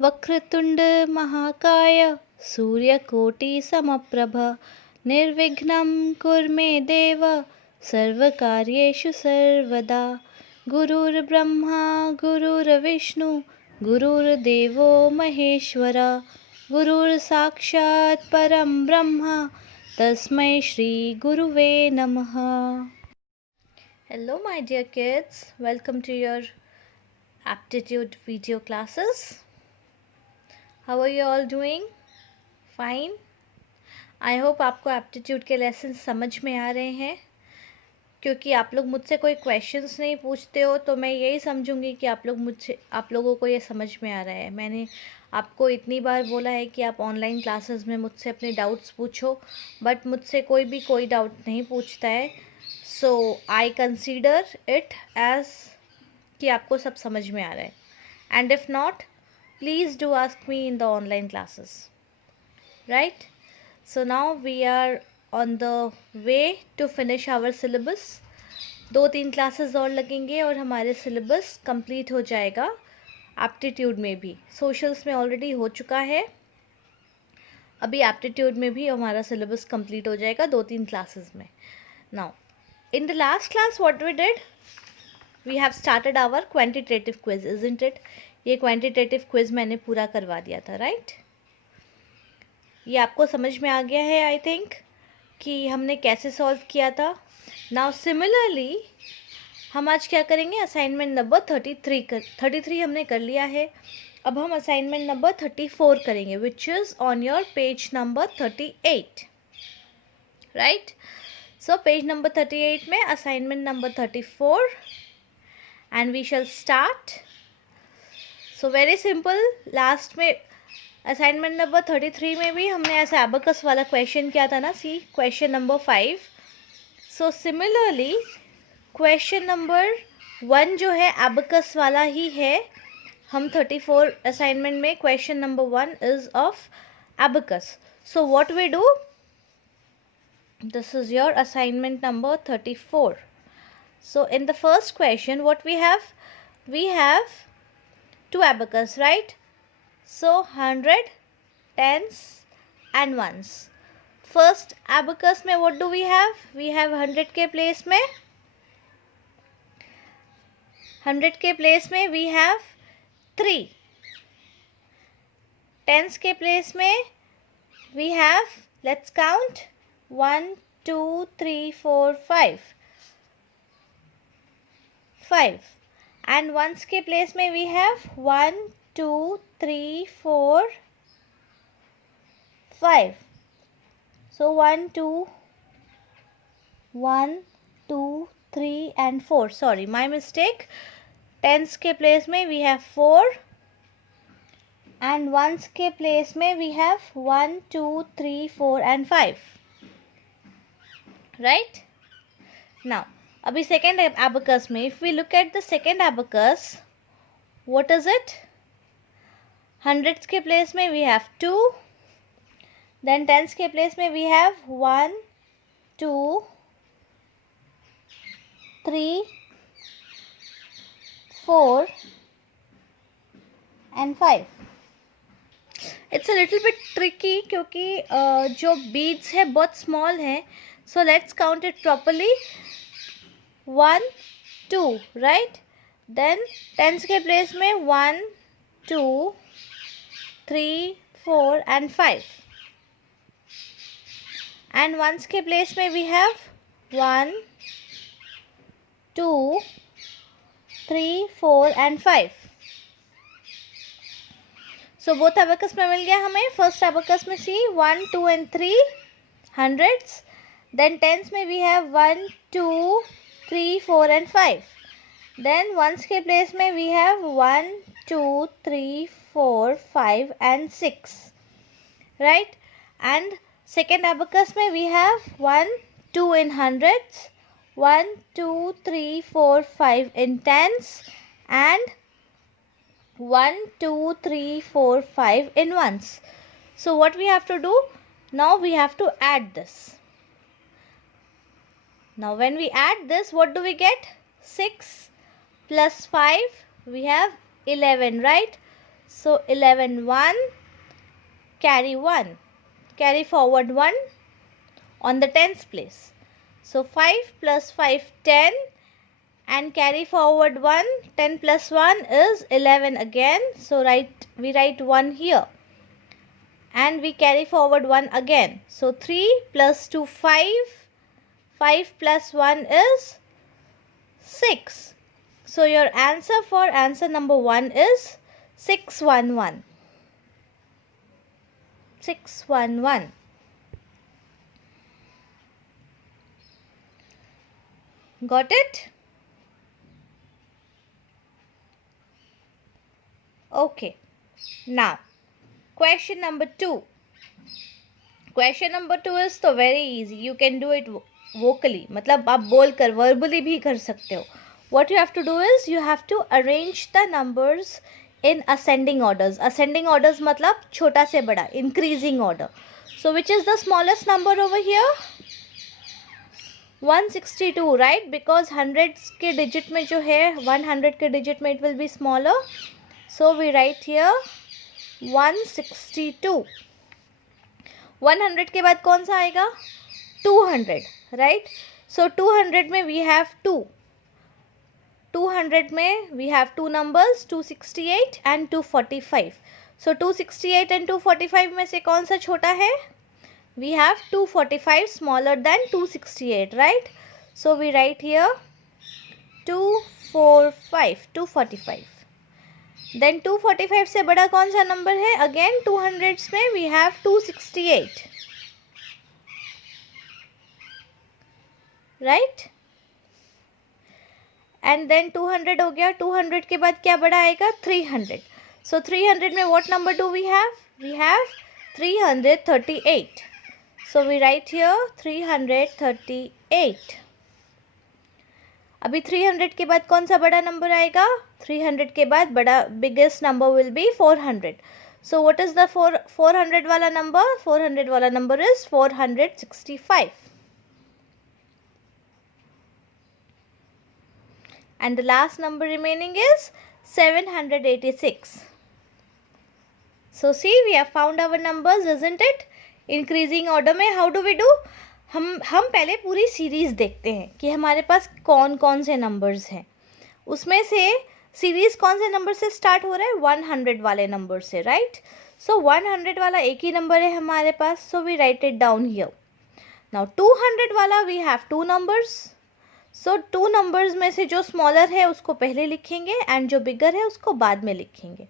वक्रतुंड महाकाय सूर्यकोटि समप्रभ निर्विघ्नं कुरु मे देव सर्वकार्येषु सर्वदा। गुरुर्ब्रह्मा गुरुर्विष्णु गुरुर्देवो महेश्वरा गुरुर्साक्षात् परं ब्रह्म तस्मै श्री गुरुवे नमः। Hello my dear kids, welcome to your aptitude video classes. How are you all doing? Fine. I hope आपको एप्टीट्यूड के लेसन समझ में आ रहे हैं, क्योंकि आप लोग मुझसे कोई क्वेश्चंस नहीं पूछते हो तो मैं यही समझूंगी कि आप लोगों को ये समझ में आ रहा है। मैंने आपको इतनी बार बोला है कि आप ऑनलाइन क्लासेस में मुझसे अपने डाउट्स पूछो, बट मुझसे कोई डाउट नहीं पूछता है। सो आई कंसीडर इट एज कि आपको सब समझ में आ रहा है। And if not, please do ask me in the online classes, right? So now we are on the way to finish our syllabus. 2-3 classes और लगेंगे और हमारे सिलेबस कंप्लीट हो जाएगा। एप्टीट्यूड में भी, सोशल्स में ऑलरेडी हो चुका है, अभी एप्टीट्यूड में भी हमारा सिलेबस कंप्लीट हो जाएगा 2-3 क्लासेस में। Now in the last class what we did, we have started our quantitative quiz, isn't it? ये क्वांटिटेटिव क्विज मैंने पूरा करवा दिया था, राइट? ये आपको समझ में आ गया है आई थिंक कि हमने कैसे सॉल्व किया था। नाउ सिमिलरली हम आज क्या करेंगे, असाइनमेंट नंबर 33 हमने कर लिया है। अब हम असाइनमेंट नंबर 34 करेंगे, which is on your page number 38, right? So page number 38 में assignment number 34 and we shall start. So very simple, last में असाइनमेंट नंबर 33 में भी हमने ऐसा एबकस वाला क्वेश्चन किया था ना, C question number 5। So similarly question number 1 जो है एबकस वाला ही है। हम 34 असाइनमेंट में question number 1 is of abacus. So what we do, this is your assignment number 34. So in the first question what we have 2 abacus, right? So 100, tens and ones. First abacus में what do we have? We have 100 के place में, 100 के place में we have 3. Tens के place में we have, let's count, 1 2 3 4 5. And ones के place में we have 1 2 3 4 5. So 1 2 3 and 4. Sorry, my mistake. Tens के place में we have 4 and ones के place में we have 1 2 3 4 and 5. Right? Now अभी सेकेंड एबकस में, if we look at the second abacus, what is it? Hundreds के place में we have 2, then tens के place में we have 1 2 3 4 and 5. It's a little bit tricky क्योंकि जो beads है बहुत स्मॉल है. So let's count it properly. 1 2, right? Then tens के प्लेस में 1 2 3 4 and 5. एंड वंस के प्लेस में we have 1 2 3 4 and 5. So both abacus में मिल गया हमें. फर्स्ट एबकस में see 1 2 and 3 hundreds. Then tens में we have 1 2 3 4 and 5. Then once के प्लेस में we have 1 2 3 4 5 and 6, right? And second abacus में we have 1 2 in hundreds, 1 2 3 4 5 in tens, and 1 2 3 4 5 in ones. So what we have to do now, we have to add this. Now when we add this, what do we get? 6 plus 5, we have 11, right? So 11 1, carry 1, carry forward 1 on the tens place. So 5 plus 5 10 and carry forward 1, 10 plus 1 is 11 again. So we write 1 here and we carry forward 1 again. So 3 plus 2 5, 5 plus 1 is 6. So your answer for answer number 1 is 611. 611. Got it? Okay. Now, question number 2. Question number 2 is तो very easy. You can do it vocally. मतलब आप बोल कर verbally भी कर सकते हो. What you have to do is you have to arrange the numbers in ascending orders. Ascending orders मतलब छोटा से बड़ा, increasing order. So which is the smallest number over here? 162, right? Because hundreds के digit में जो है 100 के digit में it will be smaller. So we write here 162. 100 के बाद कौन सा आएगा? 200, right? So 200 में we have 2. 200 में we have two numbers, 268 and 245. So 268 and 245 में से कौन सा छोटा है? We have 245 smaller than 268, right? So we write here 245. Then 245 से बड़ा कौन सा नंबर है? Again 200s में we have 268, right? And then 200 हो गया. 200 के बाद क्या बड़ा आएगा? 300. So 300 में what number do we have? We have 338. So we write here 338. अभी 300 के बाद कौन सा बड़ा नंबर आएगा? 300 के बाद बड़ा biggest number will be 400. So what is the 400 वाला number? 400 वाला number is 465. And the last number remaining is 786. So see, we have found our numbers, isn't it? Increasing order में how do we do? हम पहले पूरी series देखते हैं कि हमारे पास कौन कौन से नंबर्स हैं. उसमें से सीरीज कौन से नंबर से स्टार्ट हो रहा है? 100 वाले नंबर से, राइट? सो 100 वाला एक ही नंबर है हमारे पास. So we write it down here. Now 200 वाला we have two numbers. So two numbers में से जो स्मॉलर है उसको पहले लिखेंगे एंड जो बिगर है उसको बाद में लिखेंगे.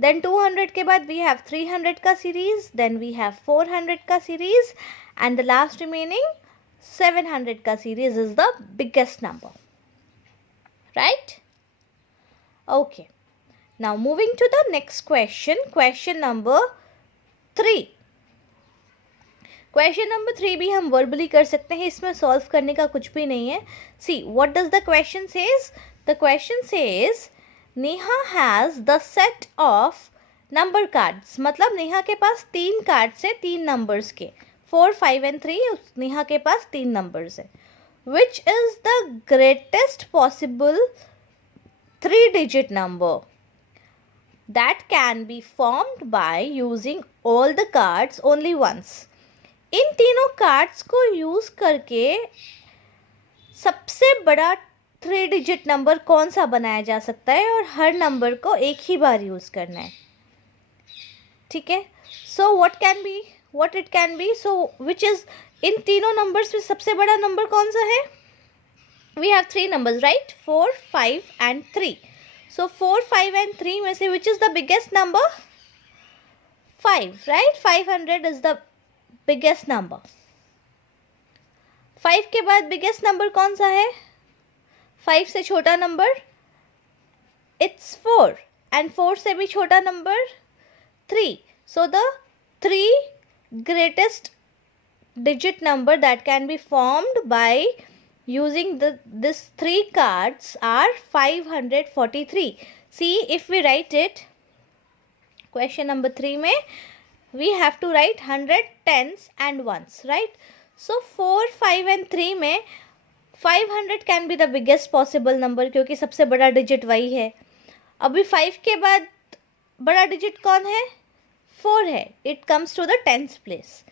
देन 200 के बाद वी हैव 300 का सीरीज, देन वी हैव 400 का series and the last remaining 700 का series is the biggest number, right? Okay, now moving to the next question, question number 3. क्वेश्चन नंबर 3 भी हम वर्बली कर सकते हैं, इसमें सॉल्व करने का कुछ भी नहीं है. See what does the question says? The question says Neha has the set of number cards. मतलब नेहा के पास 3 कार्ड्स है, 3 नंबर्स के, 4, 5 and 3. नेहा के पास 3 नंबर्स है. Which is the greatest possible 3-digit number that can be formed by using all the cards only once. इन तीनों cards को use करके सबसे बड़ा 3-digit नंबर कौन सा बनाया जा सकता है और हर नंबर को एक ही बार यूज करना है, ठीक है? So what it can be. So which is, इन तीनों नंबर्स में सबसे बड़ा नंबर कौन सा है? We have 3 numbers, right? 4, 5 and 3. So 4, 5 and 3 में से which is the biggest number? 5, right? 500 is the biggest number. 5 के बाद biggest number कौन सा है? 5 से छोटा number? It's 4. And 4 से भी छोटा number? 3. So the 3 greatest digit number that can be formed by using this 3 cards are 543. See, if we write it, question number 3 में we have to write 100 tens and ones, right? So 4, 5 and 3 में 500 can be the biggest possible number क्योंकि सबसे बड़ा digit वही है. अभी 5 के बाद बड़ा डिजिट कौन है? 4 है, it comes to the 10th place.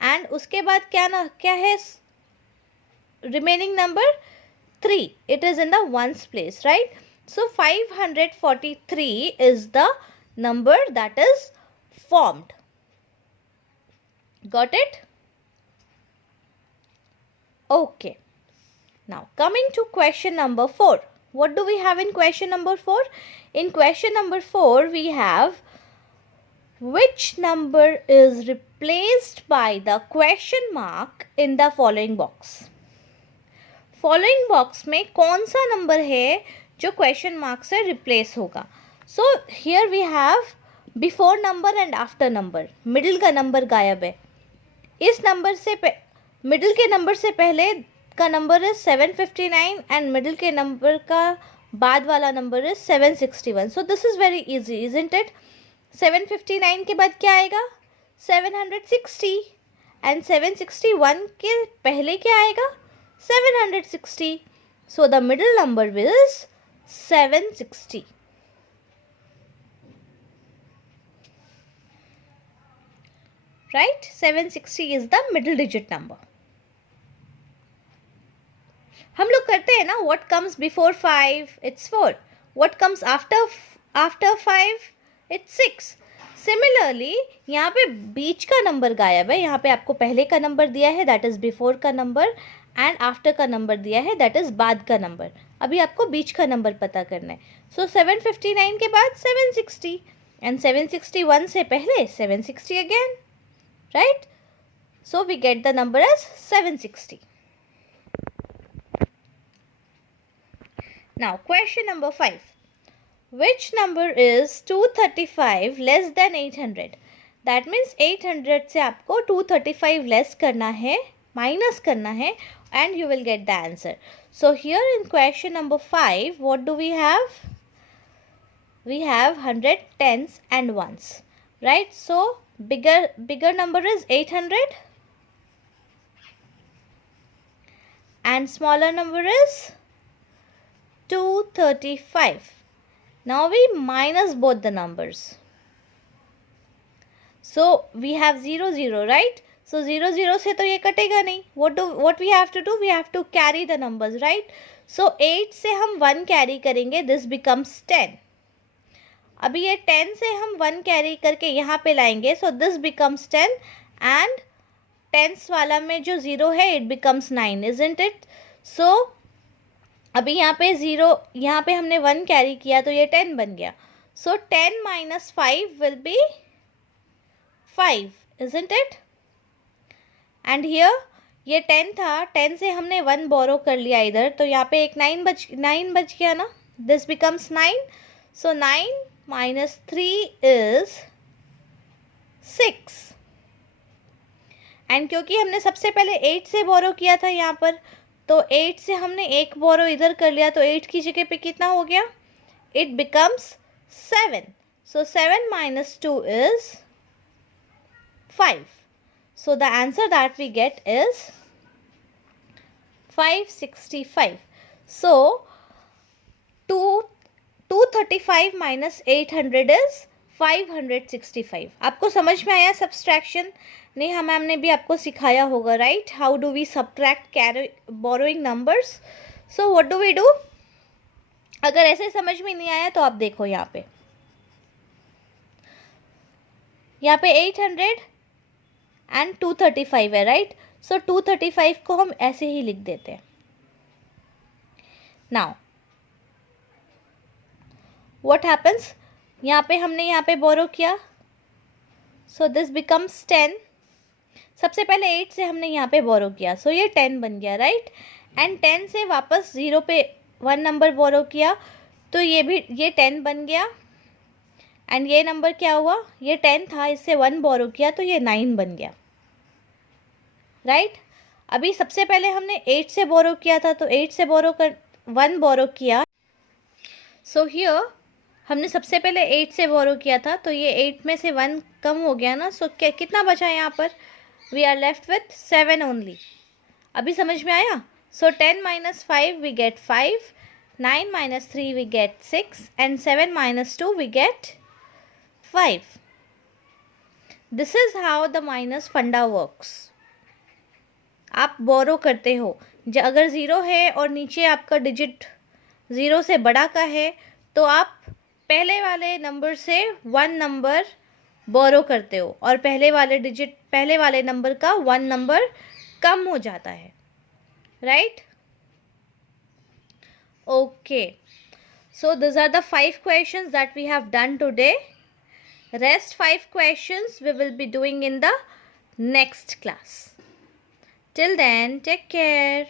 And उसके बाद क्या है remaining number? 3. It is in the ones place, right? So 543 is the number that is formed. Got it? Okay. Now coming to question number 4. What do we have in question number 4? In question number 4 we have which number is replaced by the question mark in the following box. Following box में कौन सा number है जो question mark से replace होगा? So here we have before number and after number. Middle का number गायब है. इस नंबर से मिडिल के नंबर से पहले का नंबर है 759 एंड मिडिल के नंबर का बाद वाला नंबर है 761. So this is very easy, isn't it? 759 के बाद क्या आएगा? 760 एंड 761 के पहले क्या आएगा? 760. So the middle number is 760. Right? 760 is the middle digit number. हम लोग करते हैं ना, what comes before 5? It's 4. What comes after 5? It's 6. Similarly यहाँ पे बीच का नंबर गायब है. यहाँ पे आपको पहले का नंबर दिया है, दैट इज़ बिफोर का नंबर, एंड आफ्टर का नंबर दिया है, दैट इज़ बाद का नंबर. अभी आपको बीच का नंबर पता करना है. सो 759 के बाद 760 एंड 761 से पहले 760 again, right? So we get the number as 760. Now question number 5. Which number is 235 less than 800? That means 800 से आपको 235 लेस करना है, माइनस करना है, and you will get the answer. So here in question number 5, what do we have? We have 100 tens and ones, right? So bigger number is 800 and smaller number is 235. Now we minus both the numbers. So we have 0 0, right? So 0 0 से तो ये कटेगा नहीं. What we have to do? We have to carry the numbers, right? So 8 से हम 1 carry करेंगे, this becomes 10. अभी ये 10 से हम 1 carry करके यहाँ पे लाएंगे, so this becomes 10 and tens वाला में जो 0 है it becomes 9, isn't it? So अभी यहाँ पे 0, यहाँ पे हमने 1 कैरी किया तो ये 10 बन गया. सो 10 minus 5 will be 5, isn't it? And here ये 10 था, 10 से हमने 1 बोरो कर लिया इधर, तो यहाँ पे एक 9 बच गया ना, this becomes 9. So 9 minus 3 is 6. And क्योंकि हमने सबसे पहले 8 से बोरो किया था यहाँ पर, तो 8 से हमने एक बोरो इधर कर लिया, तो 8 की जगह पे कितना हो गया? It becomes 7. So 7 minus 2 is 5. So the answer that we get is 565. So 235 minus 800 is 565. आपको समझ में आया सब्सट्रैक्शन? नेहा मैम ने भी आपको सिखाया होगा, right? How do we subtract borrowing numbers. So what do we do? अगर ऐसे समझ में नहीं आया तो आप देखो यहाँ पे 800 एंड 235 है, राइट? सो 235 को हम ऐसे ही लिख देते हैं. Now what happens? यहाँ पे हमने यहाँ पे बोरो किया, सो दिस बिकम्स 10. सबसे पहले 8 से हमने यहाँ पे बोरो किया, सो ये 10 बन गया, राइट? एंड 10 से वापस 0 पे 1 नंबर बोरो किया, तो ये 10 बन गया. एंड ये नंबर क्या हुआ? ये 10 था, इससे 1 बोरो किया, तो ये 9 बन गया, राइट? अभी सबसे पहले हमने 8 से बोरो किया था, तो 8 से 1 बोरो किया. सो हियर हमने सबसे पहले 8 से बोरो किया था, तो ये 8 में से 1 कम हो गया ना. सो कितना बचा यहाँ पर? We are left with 7 only. अभी समझ में आया? सो 10 minus 5 we get 5, 9 minus 3 we get 6 and 7 minus 2 we get 5. This is how the minus funda works. आप बोरो करते हो, अगर 0 है और नीचे आपका डिजिट 0 से बड़ा का है तो आप पहले वाले नंबर से 1 नंबर बोरो करते हो और पहले वाले नंबर का 1 नंबर कम हो जाता है, right? Okay, so these are the 5 questions that we have done today. Rest 5 questions we will be doing in the next class. Till then, take care.